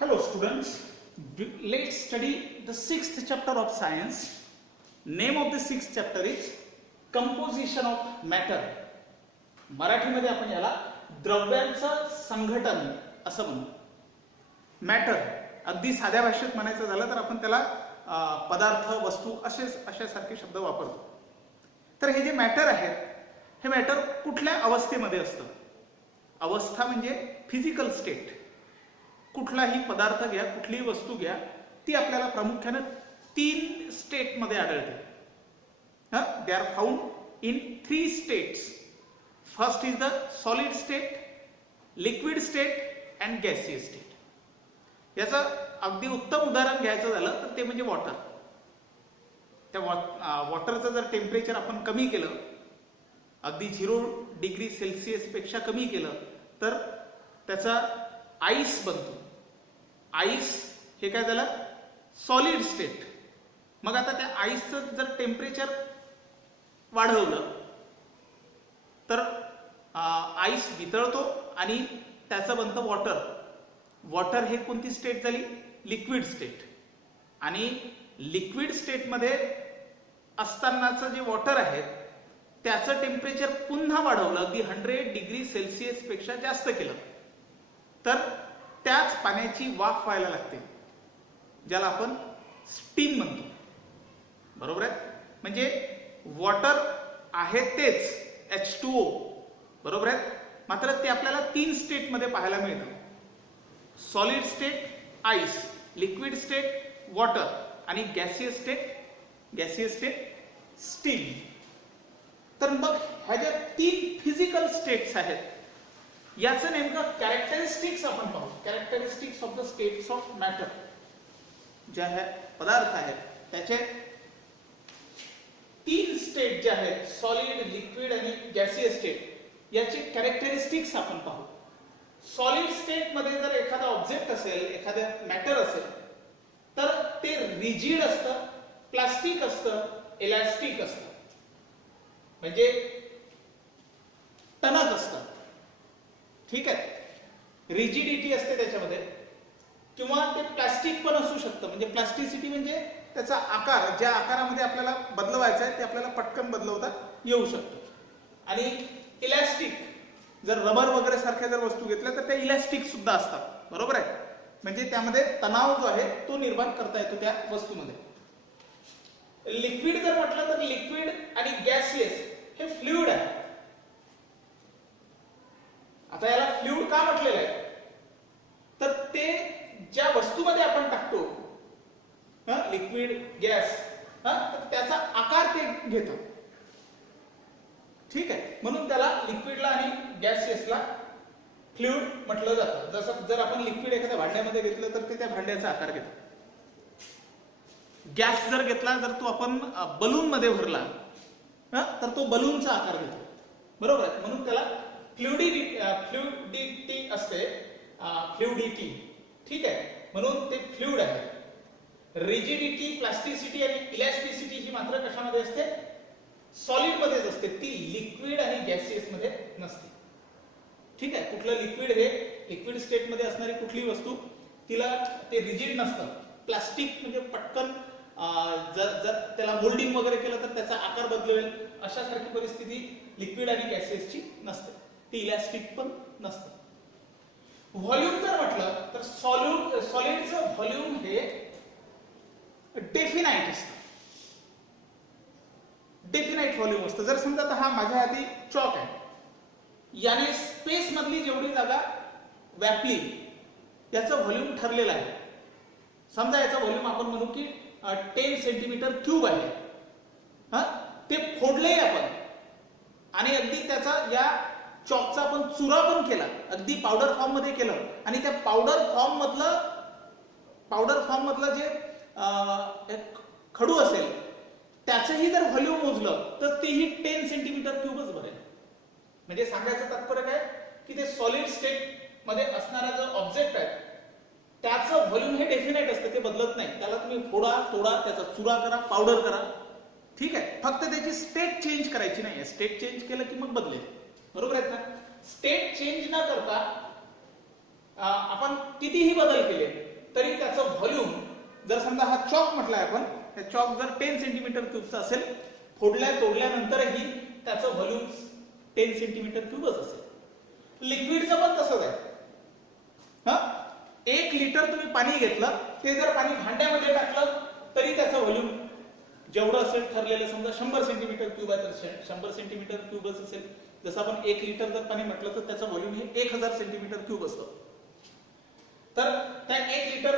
Hello students, let's study the sixth chapter of science. Name of the sixth chapter is composition of matter. मराठीमध्ये आपण याला द्रव्यांचं संघटन असं म्हणतो. मॅटर अगदी साध्या भाषेत म्हणायचं झालं तर आपण त्याला पदार्थ वस्तू अशासारखे शब्द वापरतो. तर हे जे मॅटर आहेत हे मॅटर कुठल्या अवस्थेमध्ये असतं. अवस्था म्हणजे फिजिकल स्टेट. कुठलाही पदार्थ घ्या, कुठलीही वस्तू घ्या, ती आपल्याला प्रामुख्याने 3 स्टेट मध्ये आढळते. They are found in 3 states. First is the solid state, liquid state and gaseous state. याचं अगदी उत्तम उदाहरण घ्यायचं झालं तर ते म्हणजे वॉटर. त्या वॉटरचं जर टेम्परेचर आपण कमी केलं, अगदी 0 डिग्री सेल्सिअस पेक्षा कमी केलं तर त्याचा आईस बनतो. आईस हे काय झालं, सॉलिड स्टेट. मग आता त्या आईसचं जर टेम्परेचर वाढवलं तर आईस वितळतो आणि त्याचं बनतं वॉटर. वॉटर हे कोणती स्टेट झाली, लिक्विड स्टेट. आणि लिक्विड स्टेटमध्ये असतानाचं जे वॉटर आहे त्याचं टेम्परेचर पुन्हा वाढवलं, अगदी 100 डिग्री सेल्सिअस पेक्षा जास्त केलं तर त्याच पाण्याची वाफ व्हायला लागते, ज्याला आपण स्टीम म्हणतो. बरोबर आहे. म्हणजे वॉटर आहे तेच H2O. बरोबर आहे. मात्र ते आपल्याला 3 स्टेट मध्ये पाहायला मिळतं. Solid state ice, liquid state water आणि गॅसियस स्टेट स्टीम. तर मग ह्या ज्या 3 फिजिकल स्टेट्स आहेत याचं नेमकं कॅरेक्टरिस्टिक्स आपण पाहू. Characteristics of the states of matter. ज्या ह्या पदार्थ आहेत त्याचे 3 स्टेट जे आहेत, सॉलिड, लिक्विड आणि गॅसियस स्टेट, याचे कॅरेक्टरिस्टिक्स आपण पाहू. सॉलिड स्टेट मध्ये जर एखादा ऑब्जेक्ट असेल, एखादा मॅटर असेल तर ते रिजिड असतं, प्लास्टिक असतं, इलास्टिक असतं. म्हणजे टणक असतं. ठीक आहे. रिजिडिटी असते त्याच्यामध्ये, किंवा ते प्लास्टिक पण असू शकतं. म्हणजे प्लास्टिसिटी म्हणजे त्याचा आकार, ज्या आकारामध्ये आपल्याला बदलवायचा आहे ते आपल्याला पटकन बदलवता येऊ शकतो. आणि इलास्टिक, जर रबर वगैरे सारख्या जर वस्तू घेतल्या तर त्या इलास्टिक सुद्धा असतात. बरोबर आहे. म्हणजे त्यामध्ये तणाव जो आहे तो निर्माण करता येतो त्या वस्तूमध्ये. लिक्विड जर म्हटलं तर लिक्विड आणि गॅसियस हे फ्लुइड आहे. आता याला फ्लुइड का म्हटलेलं आहे तर ते ज्या वस्तूमध्ये आपण टाकतो, लिक्विड, गॅस, तर त्याचा आकार ते घेतं. ठीक आहे. म्हणून त्याला लिक्विडला आणि गॅसियसला फ्लुइड म्हटलं जातं. जसं जर आपण लिक्विड एखाद्या भांड्यामध्ये घेतलं तर ते त्या भांड्याचा आकार घेतं. गॅस जर घेतला, जर तो आपण बलून मध्ये भरला तर तो बलूनचा आकार घेतो. बरोबर आहे. म्हणून त्याला फ्लुइडिटी असते, फ्लुइडिटी. ठीक आहे. म्हणून ते फ्लुइड आहे. रिजिडिटी, प्लास्टिसिटी आणि इलास्टिसिटी ही मात्र कशामध्ये असते, सॉलिड मध्येच असते. ती लिक्विड आणि गॅसियस मध्ये नसते. ठीक आहे. कुठलं लिक्विड, हे लिक्विड स्टेट मध्ये असणारी कुठली वस्तू तिला ते रिजिड नसतं. प्लास्टिक म्हणजे पटकन जर त्याला मोल्डिंग वगैरे केलं तर त्याचा आकार बदलेल, अशासारखी परिस्थिती लिक्विड आणि गॅसियसची नसते. ती इलास्टिक पण नसतं. व्हॉल्यूम जर म्हटलं तर सॉलिडचं व्हॉल्यूम हे डेफिनाइट असतं. डेफिनाइट व्हॉल्यूम असतं. जर समजा आता हा माझ्या हाती चॉक आहे, याने स्पेस मधली जेवढी जागा व्यापली याचं व्हॉल्यूम ठरलेलं आहे. समजा याचं व्हॉल्यूम आपण म्हणू की 10 सेंटीमीटर क्यूब आहे. ते फोडले आपण आणि अगदी त्याचा या चॉकचा आपण चुरा पण केला, अगदी पावडर फॉर्म मध्ये केलं, आणि त्या पावडर फॉर्म मधलं जे खडू असेल त्याचंही जर व्हॉल्यूम मोजलं तर तेही 10 सेंटीमीटर क्यूबच बनेल. म्हणजे सांगायचं तात्पर्य काय की ते सॉलिड स्टेट मध्ये असणारा जो ऑब्जेक्ट आहे त्याचं व्हॉल्यूम हे डेफिनेट असतं, ते बदलत नाही. त्याला तुम्ही फोडा, तोडा, त्याचा चुरा करा, पावडर करा. ठीक आहे. फक्त त्याची स्टेट चेंज करायची नाही. स्टेट चेंज केलं की मग बदलेल. बरोबर आहे ना. स्टेट चेंज न करता आपण कितीही बदल केले तरी त्याचं व्हॉल्यूम, जर समजा हा चॉक म्हटलाय आपण, हे चॉक जर 10 सेंटीमीटर क्यूबचा असेल, तोडल्यानंतरही त्याचं व्हॉल्यूम 10 सेंटीमीटर क्यूबच असेल. लिक्विडचं पण तसंच आहे. 1 लिटर तुम्ही पाणी घेतलं, ते जर पाणी भांड्यामध्ये टाकलं तरी त्याचं व्हॉल्यूम जेवढं असेल ठरलेलं, समजा 100 सेंटीमीटर क्यूब आहे तर 100 सेंटीमीटर क्यूबच असेल. जसं आपण 1 लिटर जर पाणी म्हटलं तर त्याचं व्हॉल्यूम हे 1000 सेंटीमीटर क्यूब असतं. तर त्या 1 लिटर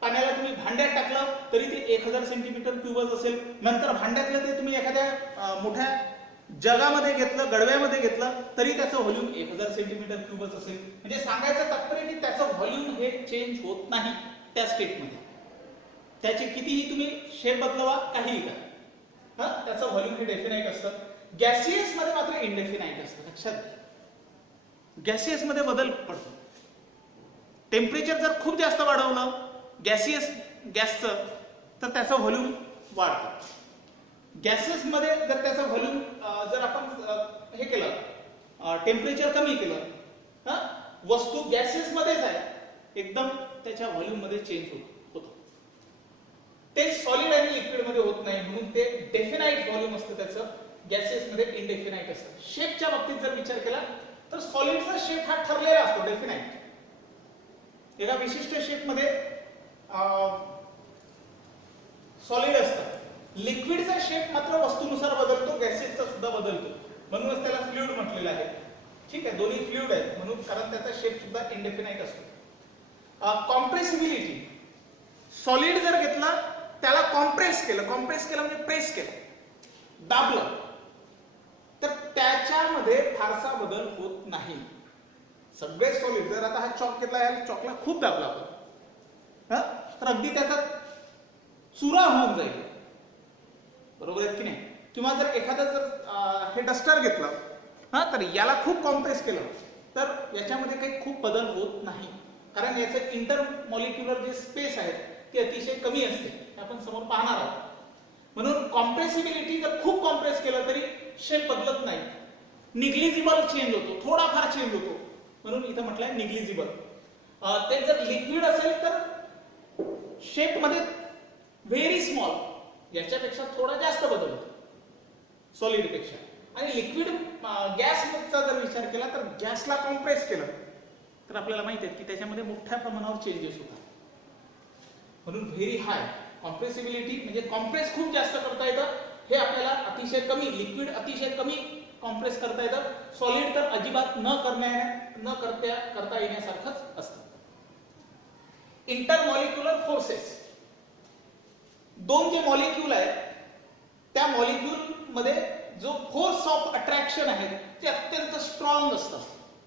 पाण्याला तुम्ही भांड्यात टाकलं तरी ते 1000 सेंटीमीटर क्यूबच असेल. नंतर भांड्यातलं ते तुम्ही एखाद्या मोठ्या जगामध्ये घेतलं, गडव्यामध्ये घेतलं तरी त्याचं व्हॉल्यूम 1000 सेंटीमीटर क्यूबच असेल. म्हणजे सांगायचं तात्पर्य की त्याचं व्हॉल्यूम हे चेंज होत नाही त्या स्टेटमध्ये. त्याचे कितीही तुम्ही शेप बदलवा, काहीही करा, त्याचं व्हॉल्यूम हे डेफिनाइट असतं. गॅसियस मध्ये मात्र इनडेफिनाइट असतं. लक्षात घ्या, गॅसियस मध्ये बदल पडतो. टेम्परेचर जर खूप जास्त वाढवलं गॅसचं तर त्याचं व्हॉल्यूम वाढतं. गॅसेस मध्ये जर त्याचं व्हॉल्यूम जर आपण हे केलं, टेम्परेचर कमी केलं, वस्तू गॅसेस मध्येच आहे, एकदम त्याच्या व्हॉल्यूम मध्ये चेंज होतो. ते सॉलिड आणि लिक्विड मध्ये होत नाही, म्हणून ते डेफिनाइट व्हॉल्यूम असतं त्याचं. गॅसेस मध्ये इनडेफिनाइट असतं. शेपच्या बाबतीत जर विचार केला तर सॉलिडचा शेप हा ठरलेला असतो, डेफिनाइट. एका विशिष्ट शेप मध्ये सॉलिड असतं. लिक्विडचा शेप मात्र वस्तूनुसार बदलतो, गॅसेसचा सुद्धा बदलतो, म्हणूनच त्याला फ्लुइड म्हटलेलं आहे. ठीक आहे, दोन्ही फ्लुइड आहेत म्हणून, कारण त्याचा शेप सुद्धा इनडेफिनाइट असतो. कॉम्प्रेसिबिलिटी, सॉलिड जर घेतला त्याला कॉम्प्रेस केलं म्हणजे प्रेस केलं, दाबलं, तर त्याच्यामध्ये फारसा बदल होत नाही. सगळे सॉलिड, जर आता हा चॉक घेतला, या चॉकला खूप दाबला आपण, तर अगदी त्याचा चुरा होऊन जाईल, बरोबर आहे की नाही. किंवा जर एखादा जर हे डस्टर घेतलं, तर याला खूप कॉम्प्रेस केलं तर याच्यामध्ये काही खूप बदल होत नाही, कारण याचं इंटर मॉलिक्युलर जे स्पेस आहे ती अतिशय कमी असते, हे आपण समोर पाहणार आहोत. म्हणून कॉम्प्रेसिबिलिटी जर खूप कॉम्प्रेस केलं तरी शेप बदलत नाही, निग्लिजिबल चेंज होतो, थोडाफार चेंज होतो, म्हणून इथं म्हटलंय निग्लिजिबल. ते जर लिक्विड असेल तर शेप मध्ये व्हेरी स्मॉल, याच्यापेक्षा थोडा जास्त बदल होतो सॉलिड पेक्षा. आणि लिक्विड गॅसचा जर विचार केला तर गॅसला कॉम्प्रेस केलं तर आपल्याला माहिती आहे की त्याच्यामध्ये मोठ्या प्रमाणावर चेंजेस होतात. म्हणून व्हेरी हाय कॉम्प्रेसिबिलिटी, म्हणजे कॉम्प्रेस खूप जास्त करता येतं, हे आपल्याला अतिशय कमी, लिक्विड अतिशय कमी कॉम्प्रेस करता येतं. सॉलिड तर अजिबात न करता येण्यासारखंच असतं. इंटरमॉलिक्युलर फोर्सेस, दोन जे मॉलिक्यूल आहेत त्या मॉलिक्यूल मध्ये जो फोर्स ऑफ अट्रॅक्शन आहे ते अत्यंत स्ट्रॉंग असतं,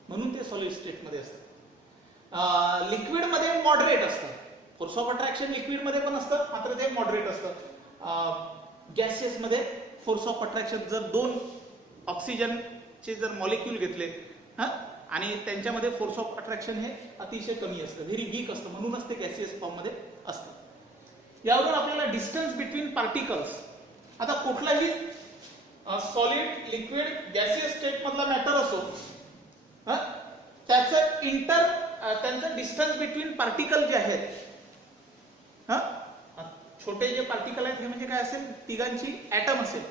म्हणून ते सॉलिड स्टेट मध्ये असतं. लिक्विड मध्ये मॉडरेट असतं, फोर्स ऑफ अट्रॅक्शन लिक्विड मध्ये पण असतं, मात्र ते मॉडरेट असतं. गॅसेस मध्ये फोर्स ऑफ अट्रॅक्शन, जर 2 ऑक्सिजनचे जर मॉलिक्यूल घेतले आणि त्यांच्यामध्ये फोर्स ऑफ अट्रॅक्शन हे अतिशय कमी असतं, व्हेरी वीक असतं, म्हणूनच ते गॅसियस फॉर्म मध्ये असतं. यावरून आपल्याला डिस्टन्स बिटवीन पार्टिकल्स, आता कुठलाही सॉलिड, लिक्विड, गॅसियस स्टेट मधला मॅटर असो, त्यांचं डिस्टन्स बिटवीन पार्टिकल जे आहेत, छोटे जे पार्टिकल आहेत हे म्हणजे काय असेल, तिघांची ऍटम असेल,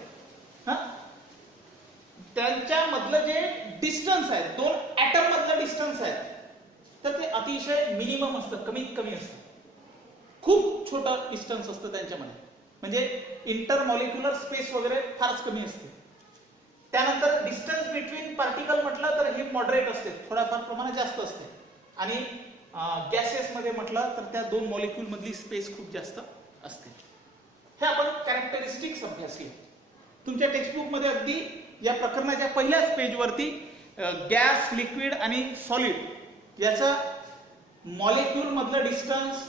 त्यांच्यामधलं जे डिस्टन्स आहे, 2 ऍटम मधलं डिस्टन्स आहे, तर ते अतिशय मिनिमम असतं, कमीत कमी असतं, खूप छोटं डिस्टन्स असतं त्यांच्यामध्ये, म्हणजे इंटरमॉलिक्युलर स्पेस वगैरे फारच कमी असते. त्यानंतर डिस्टन्स बिटवीन पार्टिकल म्हटलं तर हे मॉडरेट असते, थोड्याफार प्रमाणात जास्त असते. आणि गॅसेस मध्ये म्हटलं तर त्या 2 मॉलिक्यूल मधली स्पेस खूप जास्त असते. हे आपण कॅरेक्टरिस्टिक्स अभ्यासले. तुमच्या टेक्स्टबुक मध्ये अगदी या प्रकरणाच्या पहिल्याच पेजवरती गॅस, लिक्विड आणि सॉलिड याचं मॉलिक्यूल मधलं डिस्टन्स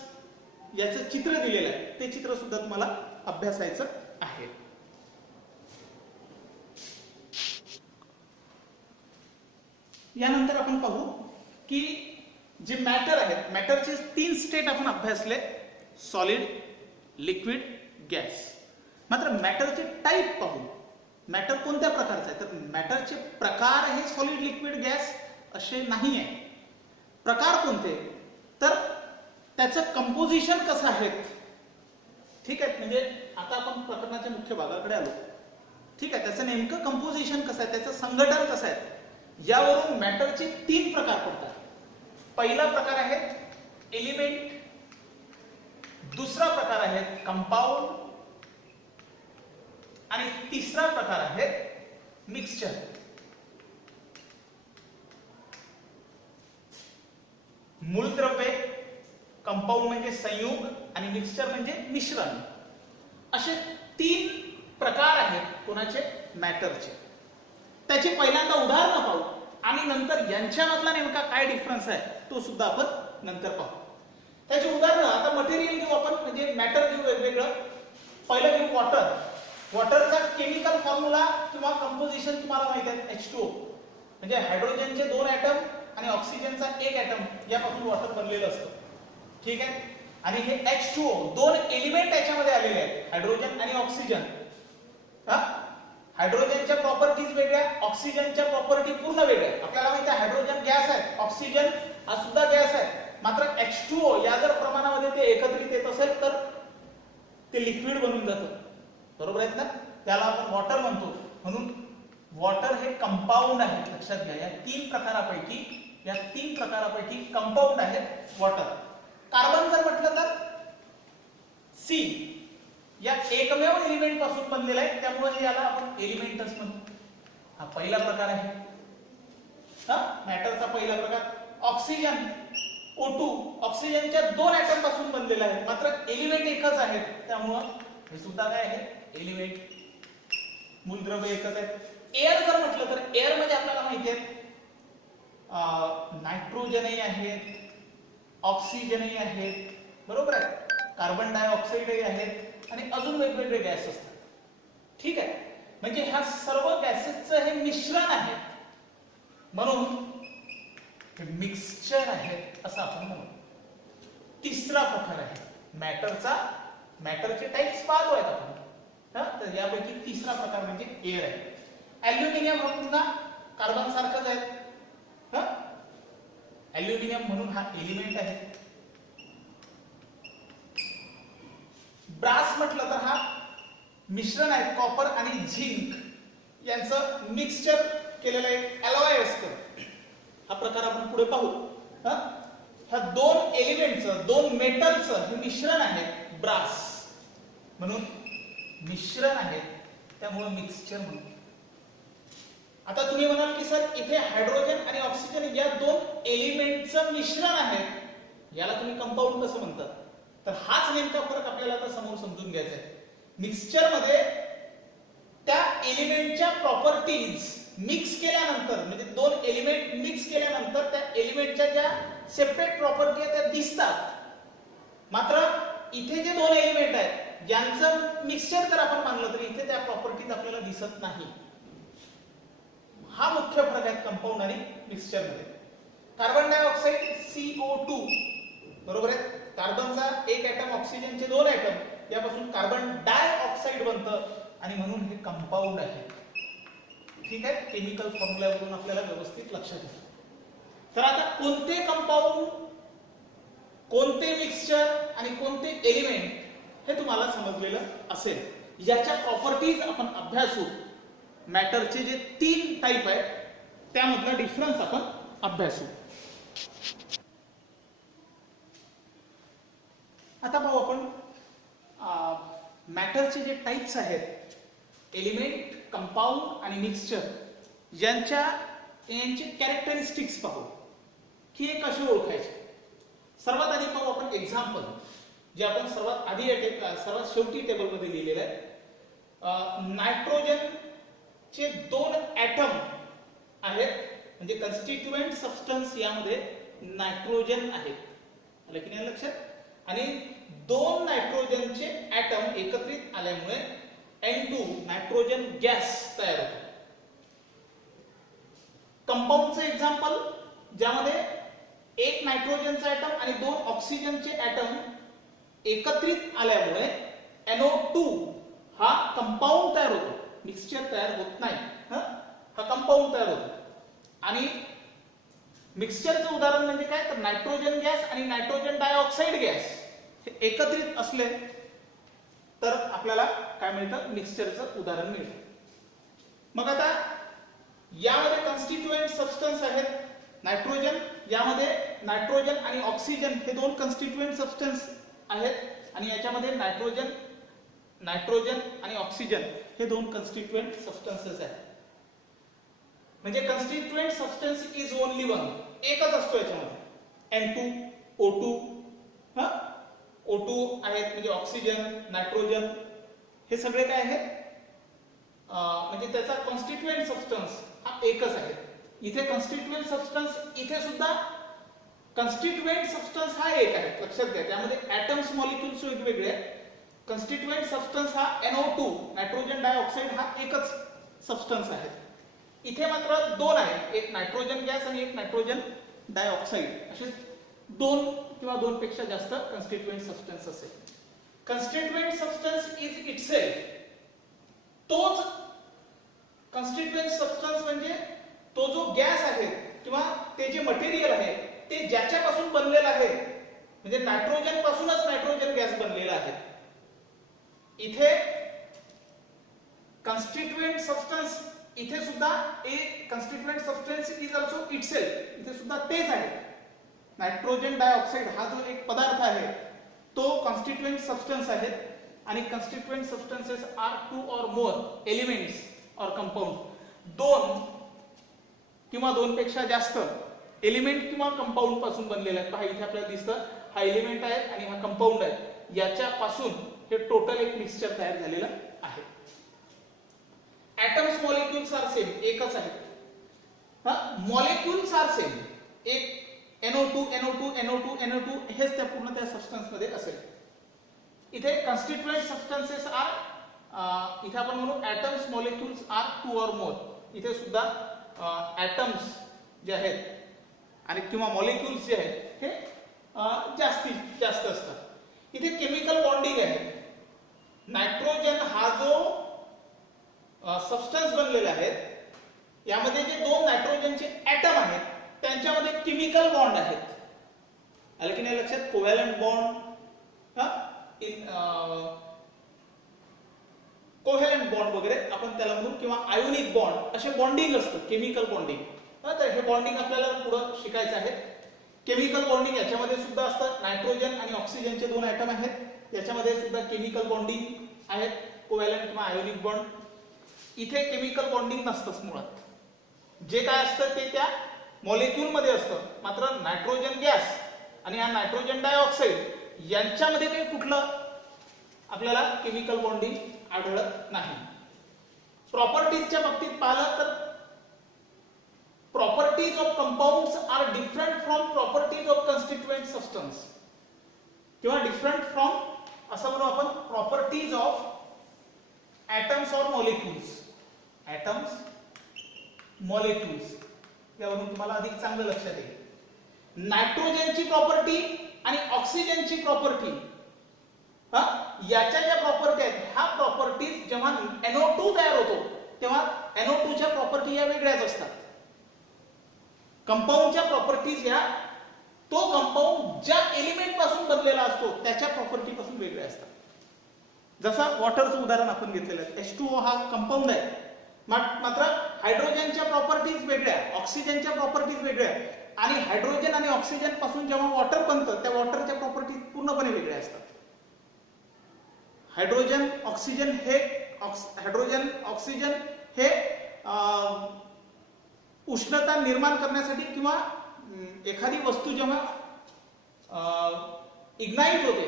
याचं चित्र दिलेलं आहे, ते चित्र सुद्धा तुम्हाला अभ्यासायचं आहे. यानंतर आपण पाहू की जे मॅटर आहेत, मॅटरचे 3 स्टेट आपण अभ्यासले, सॉलिड, लिक्विड, गॅस. मात्र मॅटरचे टाईप पाहू, मॅटर कोणत्या प्रकारचं आहे, तर मॅटरचे प्रकार हे सॉलिड, लिक्विड, गॅस असे नाही आहे. प्रकार कोणते, तर त्याचं कंपोजिशन कसं आहे, ठीक आहे. म्हणजे आता आपण प्रकरणाच्या मुख्य भागाकडे आलो, ठीक आहे. त्याचं नेमकं कंपोजिशन कसं आहे, त्याचं संघटन कसं आहे, यावरून मॅटरचे 3 प्रकार पडतात. पहिला प्रकार आहे एलिमेंट, दुसरा प्रकार आहे कंपाऊंड आणि तिसरा प्रकार आहे मिक्सचर. मूलद्रव्ये, कंपाऊंड म्हणजे संयुग आणि मिक्सचर म्हणजे मिश्रण, असे 3 प्रकार आहेत कोणाचे, मॅटरचे. त्याचे पहिल्यांदा उदाहरण पाहू आणि नंतर यांच्यामधला नेमका काय डिफरन्स आहे तो सुद्धा आपण नंतर पाहू. त्याची उदाहरणं, आता मटेरियल घेऊ आपण, म्हणजे मॅटर घेऊ वेगवेगळं. पहिलं घेऊ वॉटर. वॉटरचा केमिकल फॉर्म्युला किंवा कंपोजिशन तुम्हाला माहित आहे, H2O, म्हणजे हायड्रोजनचे 2 ॲटम आणि ऑक्सिजनचा 1 ॲटम यापासून वॉटर बनलेलं असतं, ठीक आहे. आणि हे H2O 2 एलिमेंट याच्यामध्ये आलेले आहेत, हायड्रोजन आणि ऑक्सिजन. हायड्रोजनच्या प्रॉपर्टीज वेगळ्या, ऑक्सिजनच्या प्रॉपर्टी पूर्ण वेगळ्या. आपल्याला माहिती आहे हायड्रोजन गॅस आहे, ऑक्सिजन हा सुद्धा गॅस आहे. मात्र H2O या जर प्रमाणामध्ये ते एकत्रित येत असेल तर ते लिक्विड बनून जातं, बरोबर आहेत ना. त्याला आपण वॉटर म्हणतो. म्हणून वॉटर हे कंपाऊंड आहे, लक्षात घ्या. या 3 प्रकारापैकी कंपाऊंड आहे वॉटर. कार्बन जर म्हटलं तर C या एकमेव एलिमेंट पासून बनलेला आहे, त्यामुळे याला आपण एलिमेंटच म्हणतो. हा पहिला प्रकार आहे, मॅटरचा पहिला प्रकार. ऑक्सिजन O2 ऑक्सिजनच्या 2 ॲटम पासून बनलेला आहे, मात्र एलिमेंट एकच आहे, त्यामुळे हे सुद्धा काय आहे, एलिमेंट. मूलद्रव्य एकच आहे. एअर जर म्हटलं तर एअर मध्ये आपल्याला माहिती आहे नायट्रोजनही आहेत, ऑक्सिजनही आहेत, बरोबर आहे. कार्बन डायऑक्साइडही आहेत आणि अजून वेगवेगळे गॅस असतात, ठीक आहे. म्हणजे ह्या सर्व गॅसेसचं हे मिश्रण आहे, म्हणून हे मिक्सचर आहे असं आपण म्हणू. तिसरा प्रकार आहे मॅटरचा. मॅटरचे टाइप्स पाहतो आहेत आपण, तर यापैकी तिसरा प्रकार म्हणजे एअर आहे. ॲल्युमिनियम हा पुन्हा कार्बन सारखाच आहे, ॲल्युमिनियम म्हणून हा एलिमेंट आहे. ब्रास म्हटलं तर हा मिश्रण आहे, कॉपर आणि झिंक यांचं मिक्सचर केलेलं एक अलॉय असतं. हा प्रकार आपण पुढे पाहू. ह्या 2 एलिमेंटचं, 2 मेटलचं हे मिश्रण आहे ब्रास, म्हणून मिश्रण आहे, त्यामुळे मिक्सचर म्हणून. आता तुम्ही म्हणाल की सर इथे हायड्रोजन आणि ऑक्सिजन या 2 एलिमेंटचं मिश्रण आहे, याला तुम्ही कंपाऊंड कसं म्हणतात? तर हाच नेमका फरक आपल्याला आता समोर समजून घ्यायचा आहे. मिक्सचर मध्ये त्या एलिमेंटच्या प्रॉपर्टीज मिक्स केल्यानंतर, म्हणजे 2 एलिमेंट मिक्स केल्यानंतर त्या एलिमेंटच्या ज्या सेपरेट प्रॉपर्टी आहेत त्या दिसतात. मात्र इथे जे 2 एलिमेंट आहेत यांचं मिक्सचर जर आपण मानलं तर इथे त्या प्रॉपर्टीज आपल्याला दिसत नाही. हा मुख्य फरक आहे कंपाऊंड आणि मिक्सचर मध्ये. कार्बन डायऑक्साइड CO2, बरोबर आहे. कार्बनचा 1 ॲटम, ऑक्सिजनचे 2 ॲटम यापासून कार्बन डायऑक्साइड बनतं आणि म्हणून हे कंपाऊंड आहे, ठीक आहे. केमिकल फॉर्म्युल्यावरून आपल्याला व्यवस्थित लक्षात येतं. तर आता कोणते कंपाऊंड, कोणते मिक्सचर आणि कोणते एलिमेंट हे तुम्हाला समजलेलं असेल. याच्या प्रॉपर्टीज आपण अभ्यासू. मॅटरचे जे 3 टाइप आहेत त्यामधला डिफरन्स आपण अभ्यासू. आता पाहू आपण मॅटरचे जे टाइप्स आहेत, एलिमेंट, कंपाऊंड आणि मिक्सचर, यांचे कॅरेक्टरिस्टिक्स पाहू की हे कसे ओळखायचे. सर्वात आधी पाहू आपण एक्झाम्पल, जे आपण सर्वात शेवटी टेबलमध्ये लिहिलेलं आहे. नायट्रोजनचे 2 ॲटम आहेत, म्हणजे कन्स्टिट्युएंट सबस्टन्स यामध्ये नायट्रोजन आहे, आलं की नाही लक्षात. आणि 2 नायट्रोजनचे ॲटम एकत्रित आल्यामुळे N2 नायट्रोजन गॅस तयार होतो. कंपाऊंडचे एक्झाम्पल, ज्यामध्ये 1 नायट्रोजनचा ॲटम आणि 2 ऑक्सिजनचे ॲटम एकत्रित आल्यामुळे NO2 हा कंपाऊंड तयार होतो, मिक्सचर तयार होत नाही, हा कंपाऊंड तयार होतो. आणि मिक्सचरचं उदाहरण म्हणजे काय, तर नायट्रोजन गॅस आणि नायट्रोजन डायऑक्साईड गॅस हे एकत्रित असले तर आपल्याला काय मिळतं, मिक्सचरचं उदाहरण मिळतं. मग आता यामध्ये कन्स्टिट्युएंट सबस्टन्स आहेत नायट्रोजन, यामध्ये नायट्रोजन आणि ऑक्सिजन हे दोन कन्स्टिट्युएंट सबस्टन्स आहेत आणि याच्यामध्ये नायट्रोजन आणि ऑक्सिजन हे दोन कन्स्टिट्युएंट सबस्टन्सेस आहेत. म्हणजे कन्स्टिट्युएंट सबस्टन्स इज ओनली वन, एकच असतो याच्यामध्ये. N2 O2 O2 आहेत म्हणजे ऑक्सिजन नायट्रोजन हे सगळे काय आहेत, म्हणजे त्याचा कॉन्स्टिट्युएंट सबस्टन्स हा एकच आहे. इथे कॉन्स्टिट्युएंट सबस्टन्स, इथे सुद्धा कॉन्स्टिट्युएंट सबस्टन्स हा एक आहे, लक्षात घ्या. त्यामध्ये ॲटम्स मॉलिक्युल्स वेगवेगळे आहेत. कॉन्स्टिट्युएंट सबस्टन्स हा NO2 नायट्रोजन डायऑक्साईड हा एकच सबस्टन्स आहे. इथे मात्र दोन आहेत, एक नायट्रोजन गॅस आणि एक नायट्रोजन डायऑक्साईड, असे दोन किंवा दोन पेक्षा जास्त कॉन्स्टिट्युएंट सबस्टन्स असेल. कॉन्स्टिट्युएंट सबस्टन्स इज इटसेल्फ, तोच कॉन्स्टिट्युएंट सबस्टन्स म्हणजे तो जो गॅस आहे किंवा ते जे मटेरियल आहे ते ज्याच्यापासून बनलेलं आहे, म्हणजे नायट्रोजन पासूनच नायट्रोजन गॅस बनलेला आहे. इथे कॉन्स्टिट्युएंट सबस्टन्स, इथे सुद्धा एक constituent substance is also itself, इथे सुद्धा तेच आहे. नायट्रोजन डायऑक्साईड हा जो एक पदार्थ आहे तो कॉन्स्टिट्युएंट सबस्टन्स आहे आणि कॉन्स्टिट्युएंट सबस्टन्सेस आर टू और मोर एलिमेंट्स और कंपाउंड, दोन किंवा दोन पेक्षा जास्त एलिमेंट किंवा कंपाउंड पासून बनलेले आहेत. पहा इथे आपल्याला दिसतं हा एलिमेंट आहे आणि हा कंपाउंड आहे, याच्यापासून हे टोटल एक मिक्सचर तयार झालेलं आहे. atoms molecules are same, एकच आहे. मॉलिक्युल्स आर सेम, एक NO2 NO2 NO2 NO2 हेच त्या पूर्ण त्या सबस्टन्स मध्ये असेल. इथे कॉन्स्टिट्युएंट सबस्टन्सेस आर, इथे आपण म्हणू atoms molecules are टू और मोर. इथे सुद्धा atoms जे आहेत आणि किंवा मॉलिक्युल्स जे आहेत हे जास्तीत जास्त असतात. इथे केमिकल बॉन्डिंग आहे. नायट्रोजन हा जो सबस्टन्स बनलेले आहेत, यामध्ये जे दोन नायट्रोजनचे ऍटम आहेत त्यांच्यामध्ये केमिकल बॉन्ड आहेत. आलं की नाही लक्षात, कोव्हॅलंट बॉन्ड, कोव्हॅलंट बॉन्ड वगैरे आपण त्याला म्हणू, किंवा आयोनिक बॉन्ड, असे बॉन्डिंग असतं केमिकल बॉन्डिंग. तर हे बॉन्डिंग आपल्याला पुढे शिकायचं आहे. केमिकल बॉन्डिंग याच्यामध्ये सुद्धा असतं. नायट्रोजन आणि ऑक्सिजनचे दोन ऍटम आहेत, याच्यामध्ये सुद्धा केमिकल बॉन्डिंग आहेत, कोव्हॅलंट किंवा आयोनिक बॉन्ड. इथे केमिकल बॉन्डिंग नसतंच मुळात, जे काय असतं ते त्या मॉलिक्यूल मध्ये असतं. मात्र नायट्रोजन गॅस आणि हा नायट्रोजन डायऑक्साईड यांच्यामध्ये काही कुठलं आपल्याला केमिकल बॉन्डिंग आढळत नाही. प्रॉपर्टीजच्या बाबतीत पाहिलं तर properties of compounds are different from properties of constituent substance, किंवा डिफरंट फ्रॉम असं म्हणू आपण properties of atoms or molecules. atoms molecules यावरून तुम्हाला अधिक चांगलं लक्षात येईल. नायट्रोजनची प्रॉपर्टी आणि ऑक्सिजनची प्रॉपर्टी, याच्या ज्या प्रॉपर्टी आहेत ह्या प्रॉपर्टीज जेव्हा NO2 तयार होतो तेव्हा NO2 च्या प्रॉपर्टी या वेगळ्याच असतात. कंपाऊंडच्या प्रॉपर्टीज या तो कंपाऊंड ज्या एलिमेंट पासून बनलेला असतो त्याच्या प्रॉपर्टी पासून वेगळ्या असतात. जसं वॉटरचं उदाहरण आपण घेतलेलं आहे, H2O हा कंपाऊंड आहे, मात्र हायड्रोजनच्या प्रॉपर्टीज वेगळ्या, ऑक्सिजनच्या प्रॉपर्टीज वेगळ्या, आणि हायड्रोजन आणि ऑक्सिजन पासून जेव्हा वॉटर बनतं त्या वॉटरच्या प्रॉपर्टीज पूर्णपणे वेगळ्या असतात. हायड्रोजन ऑक्सिजन हे उष्णता निर्माण करण्यासाठी किंवा एखादी वस्तू जेव्हा इग्नाइट होते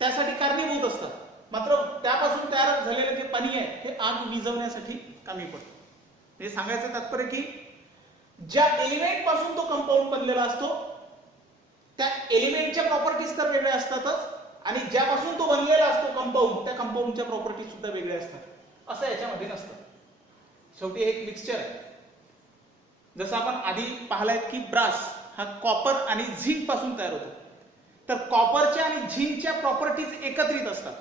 त्यासाठी कारणीभूत असतात. मात्र त्यापासून तयार झालेले जे पाणी आहे हे आग विझवण्यासाठी कामी पडतं. हे सांगायचं तात्पर्य की ज्या एलिमेंट पासून तो कंपाऊंड बनलेला असतो त्या एलिमेंटच्या प्रॉपर्टीज तर वेगळ्या असतातच, आणि ज्यापासून तो बनलेला असतो कंपाऊंड त्या कंपाऊंडच्या प्रॉपर्टीज सुद्धा वेगळ्या असतात. असं याच्यामध्ये नसतं. शेवटी हे एक मिक्सचर आहे. जसं आपण आधी पाहिलंय की ब्रास हा कॉपर आणि झिंक पासून तयार होतो, तर कॉपरच्या आणि झिंकच्या प्रॉपर्टीज एकत्रित असतात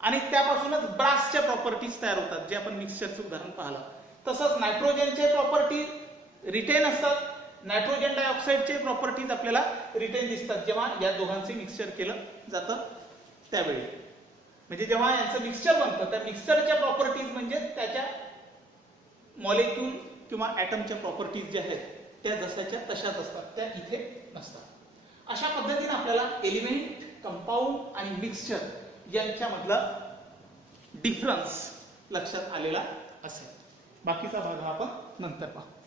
आणि त्यापासूनच ब्रासच्या प्रॉपर्टीज तयार होतात, जे आपण मिक्सचरचं उदाहरण पाहिलं. तसंच नायट्रोजनचे प्रॉपर्टी रिटेन असतात नायट्रोजन डायऑक्साईडचे प्रॉपर्टीज आपल्याला रिटेन दिसतात जेव्हा या दोघांचे मिक्सचर केलं जातं त्यावेळी. म्हणजे जेव्हा यांचं मिक्सचर बनतं त्या मिक्सचरच्या प्रॉपर्टीज म्हणजे त्याच्या मॉलिक्यूल किंवा ऍटमच्या प्रॉपर्टीज ज्या आहेत त्या जशाच्या तशाच असतात, त्या इथे नसतात. अशा पद्धतीने आपल्याला एलिमेंट, कंपाऊंड आणि मिक्सचर यांच्यामधला डिफरन्स लक्षात आलेला असेल. बाकीचा भाग हा आपण नंतर पाहू.